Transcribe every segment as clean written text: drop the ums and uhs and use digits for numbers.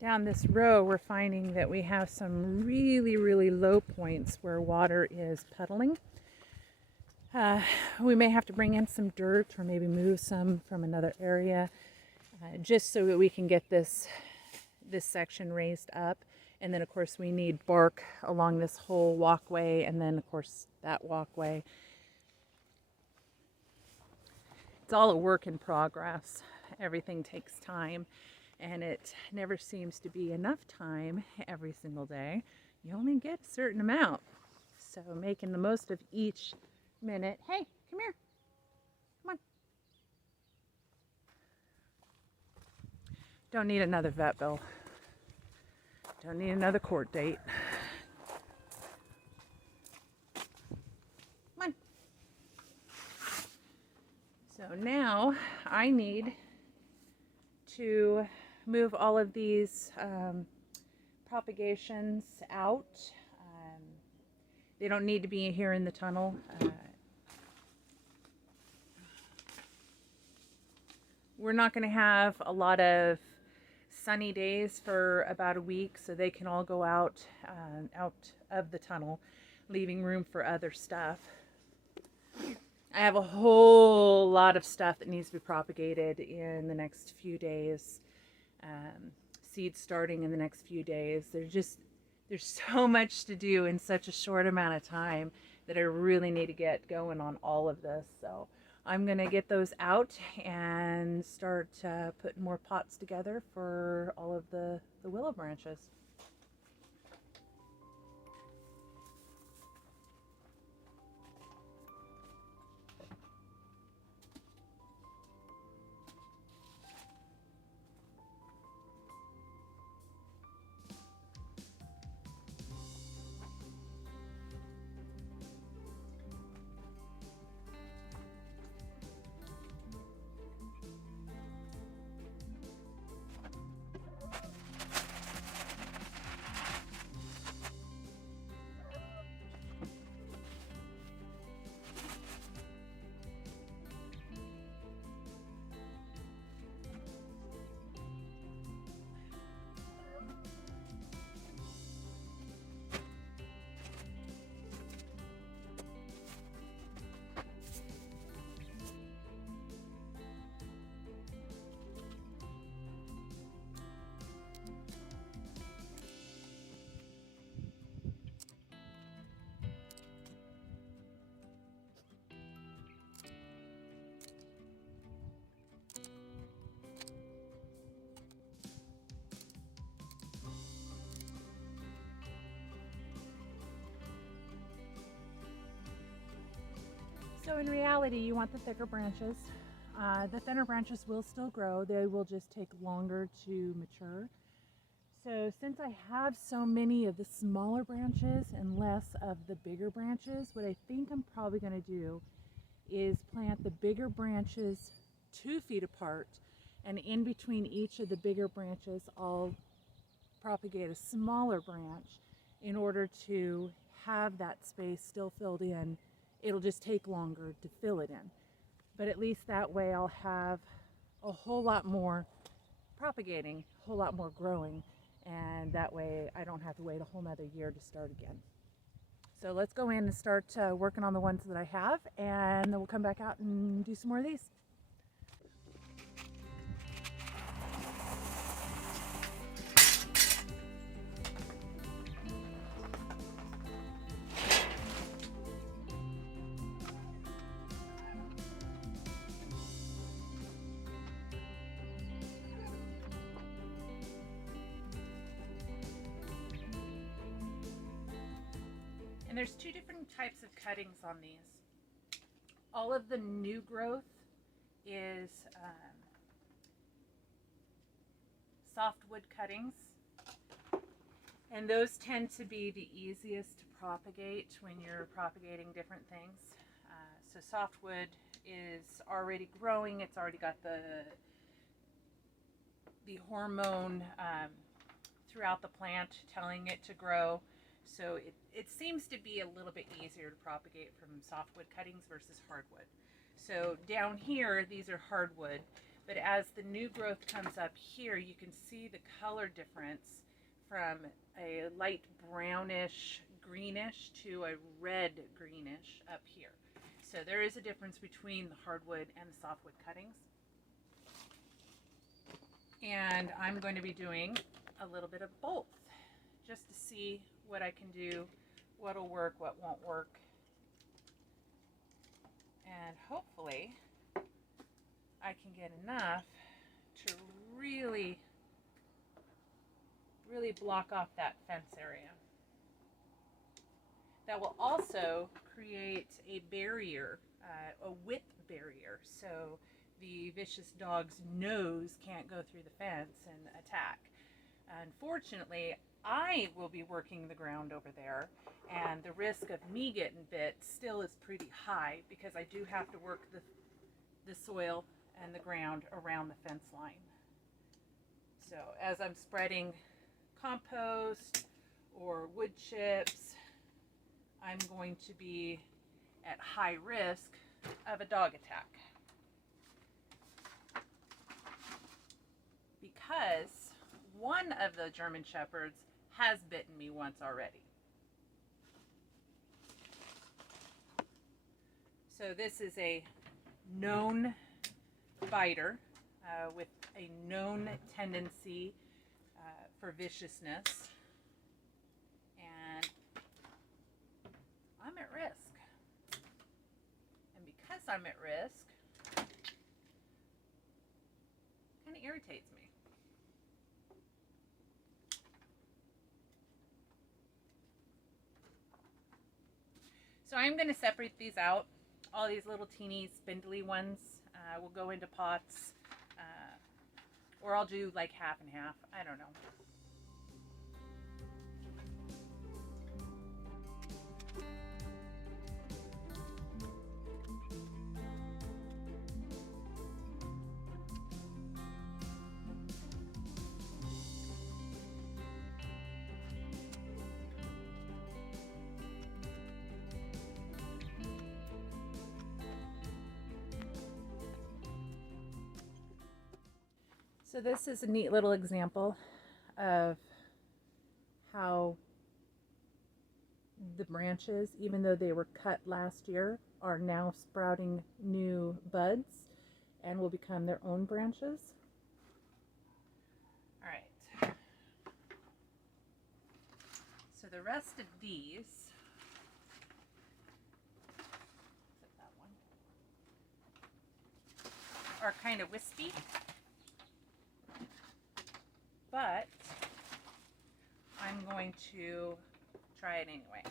Down this row, we're finding that we have some really low points where water is puddling. We may have to bring in some dirt or maybe move some from another area just so that we can get this section raised up. And then of course we need bark along this whole walkway, and then of course that walkway. It's all a work in progress. Everything takes time, and it never seems to be enough time every single day. You only get a certain amount. So making the most of each minute. Hey, come here. Come on. Don't need another vet bill. Don't need another court date. Come on. So now I need to move all of these propagations out. They don't need to be here in the tunnel. We're not going to have a lot of sunny days for about a week, so they can all go out of the tunnel, leaving room for other stuff. I have a whole lot of stuff that needs to be propagated in the next few days. Seeds starting in the next few days. There's so much to do in such a short amount of time that I really need to get going on all of this. So I'm gonna get those out and start putting more pots together for all of the willow branches. So in reality, you want the thicker branches. The thinner branches will still grow. They will just take longer to mature. So since I have so many of the smaller branches and less of the bigger branches, what I think I'm probably going to do is plant the bigger branches 2 feet apart, and in between each of the bigger branches I'll propagate a smaller branch in order to have that space still filled in. It'll just take longer to fill it in, but at least that way I'll have a whole lot more propagating, a whole lot more growing, and that way I don't have to wait a whole nother year to start again. So let's go in and start working on the ones that I have, and then we'll come back out and do some more of these. And there's 2 different types of cuttings on these. All of the new growth is softwood cuttings, and those tend to be the easiest to propagate when you're propagating different things. So softwood is already growing. It's already got the hormone throughout the plant telling it to grow. So it seems to be a little bit easier to propagate from softwood cuttings versus hardwood. So down here, these are hardwood. But as the new growth comes up here, you can see the color difference from a light brownish greenish to a red greenish up here. So there is a difference between the hardwood and the softwood cuttings. And I'm going to be doing a little bit of both just to see what I can do, what'll work, what won't work. And hopefully I can get enough to really block off that fence area. That will also create a barrier, a width barrier, so the vicious dog's nose can't go through the fence and attack. Unfortunately, I will be working the ground over there, and the risk of me getting bit still is pretty high because I do have to work the soil and the ground around the fence line. So as I'm spreading compost or wood chips, I'm going to be at high risk of a dog attack. Because one of the German Shepherds has bitten me once already. So this is a known biter with a known tendency for viciousness, and I'm at risk. And because I'm at risk, it kind of irritates me. So I'm going to separate these out. All these little teeny spindly ones will go into pots, or I'll do like half and half. I don't know. So this is a neat little example of how the branches, even though they were cut last year, are now sprouting new buds and will become their own branches. All right. So the rest of these, except that one, are kind of wispy. But I'm going to try it anyway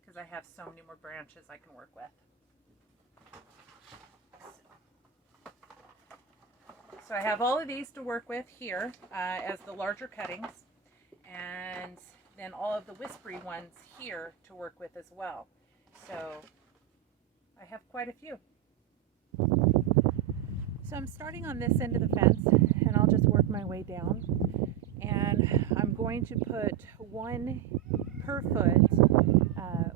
because I have so many more branches I can work with. So I have all of these to work with here as the larger cuttings, and then all of the whispery ones here to work with as well. So I have quite a few. So I'm starting on this end of the fence, and I'll just work my way down, and I'm going to put one per foot,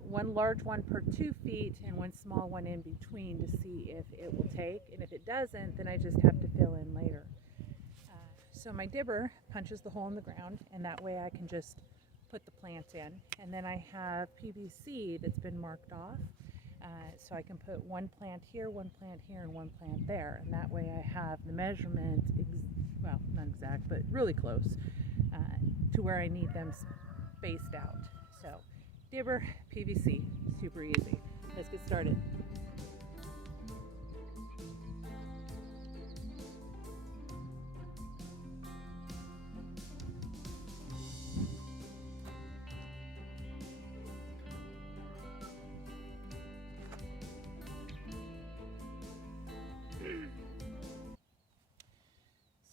one large one per 2 feet and one small one in between to see if it will take, and if it doesn't, then I just have to fill in later. So my dibber punches the hole in the ground, and that way I can just put the plant in, and then I have PVC that's been marked off. So I can put one plant here, and one plant there, and that way I have the measurement, well, not exact, but really close to where I need them spaced out. So dibber, PVC, super easy. Let's get started.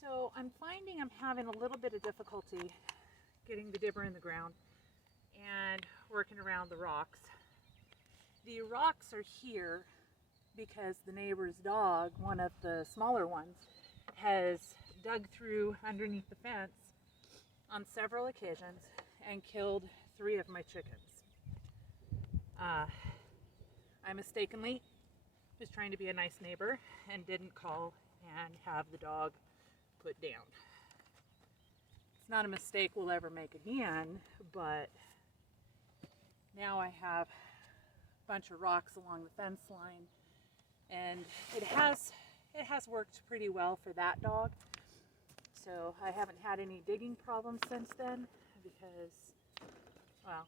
So I'm finding I'm having a little bit of difficulty getting the dibber in the ground and working around the rocks. The rocks are here because the neighbor's dog, one of the smaller ones, has dug through underneath the fence on several occasions and killed 3 of my chickens. I mistakenly was trying to be a nice neighbor and didn't call and have the dog put down. It's not a mistake we'll ever make again, but now I have a bunch of rocks along the fence line, and it has worked pretty well for that dog. So I haven't had any digging problems since then because, well,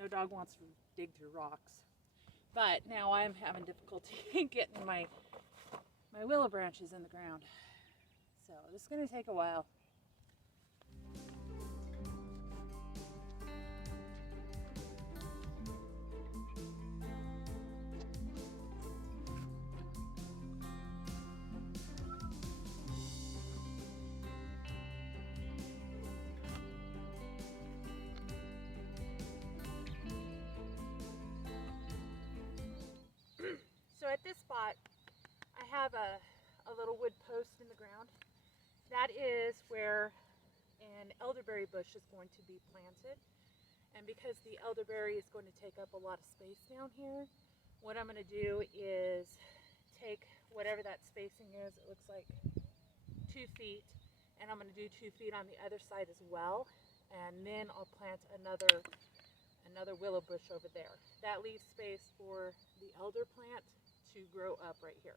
no dog wants to dig through rocks. But now I'm having difficulty getting my willow branches in the ground. So this is going to take a while. So at this spot, I have a little wood post in the ground. That is where an elderberry bush is going to be planted. And because the elderberry is going to take up a lot of space down here, what I'm going to do is take whatever that spacing is, it looks like 2 feet, and I'm going to do 2 feet on the other side as well. And then I'll plant another willow bush over there. That leaves space for the elder plant to grow up right here.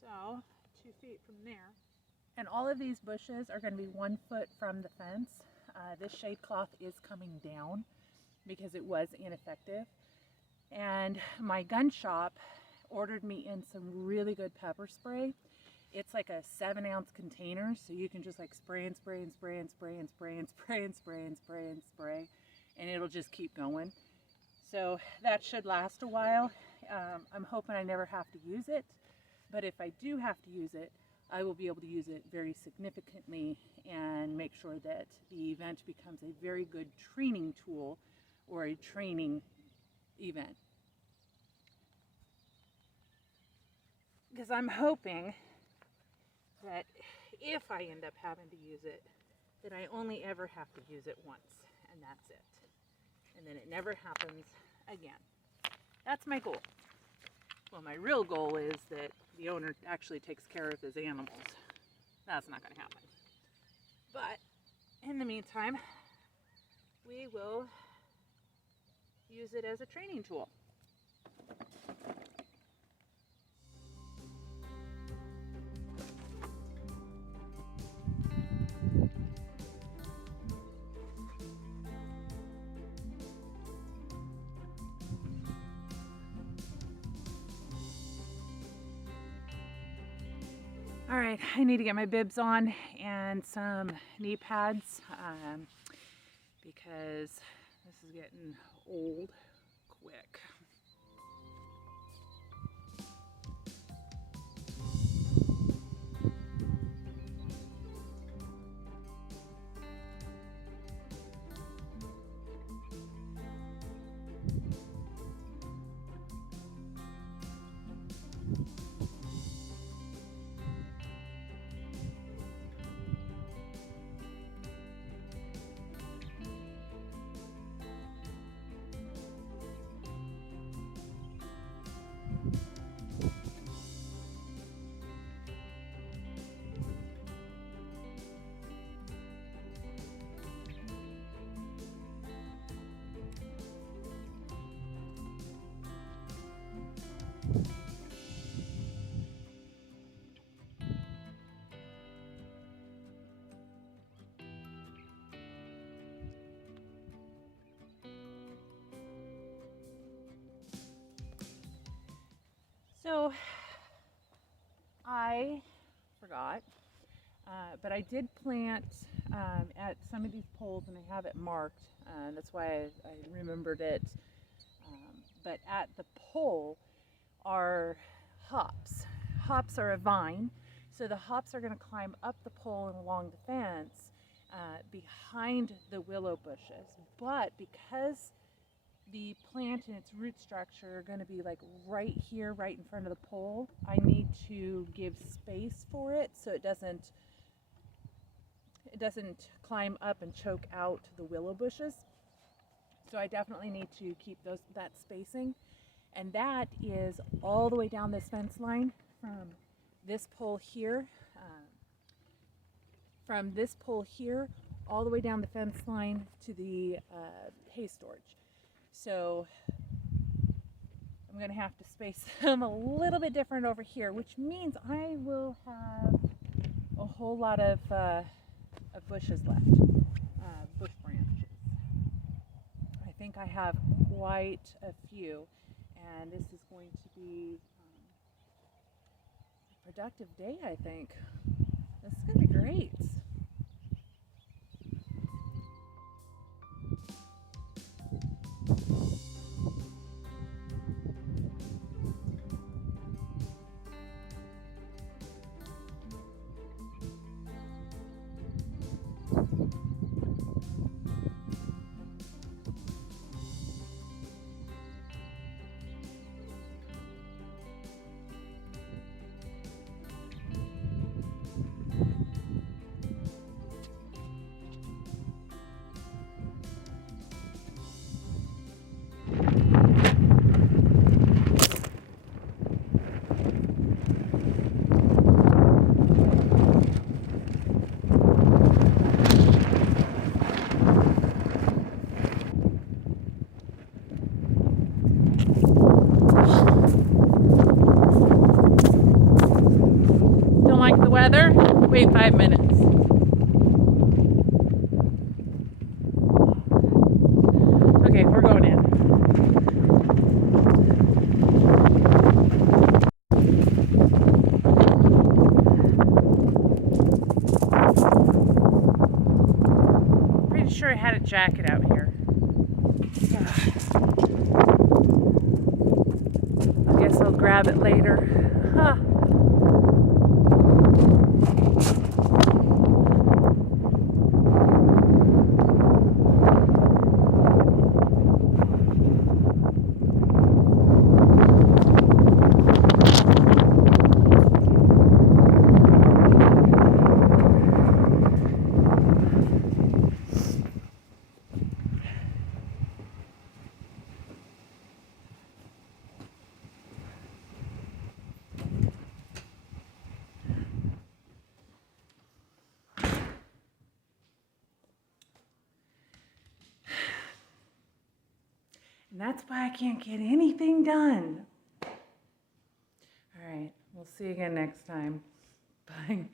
So 2 feet from there. And all of these bushes are going to be 1 foot from the fence. This shade cloth is coming down because it was ineffective. And my gun shop ordered me in some really good pepper spray. It's like a 7-ounce container, so you can just like spray and spray and spray and spray and spray and spray and spray and spray and spray, and it'll just keep going. So that should last a while. I'm hoping I never have to use it, but if I do have to use it, I will be able to use it very significantly and make sure that the event becomes a very good training tool or a training event. Because I'm hoping that if I end up having to use it, that I only ever have to use it once, and that's it. And then it never happens again. That's my goal. Well, my real goal is that the owner actually takes care of his animals. That's not going to happen. But in the meantime, we will use it as a training tool. All right, I need to get my bibs on and some knee pads because this is getting old quick. So I forgot, but I did plant at some of these poles, and I have it marked. That's why I remembered it. But at the pole are hops. Hops are a vine, so the hops are going to climb up the pole and along the fence, behind the willow bushes. But because the plant and its root structure are going to be like right here, right in front of the pole, I need to give space for it so it doesn't climb up and choke out the willow bushes. So I definitely need to keep that spacing. And that is all the way down this fence line from this pole here, all the way down the fence line to the hay storage. So I'm going to have to space them a little bit different over here, which means I will have a whole lot of bushes left, bush branches. I think I have quite a few, and this is going to be a productive day, I think. This is going to be great. Don't like the weather? Wait 5 minutes. Okay, we're going in. Pretty sure I had a jacket out here. I guess I'll grab it later. Huh. And that's why I can't get anything done. All right, we'll see you again next time. Bye.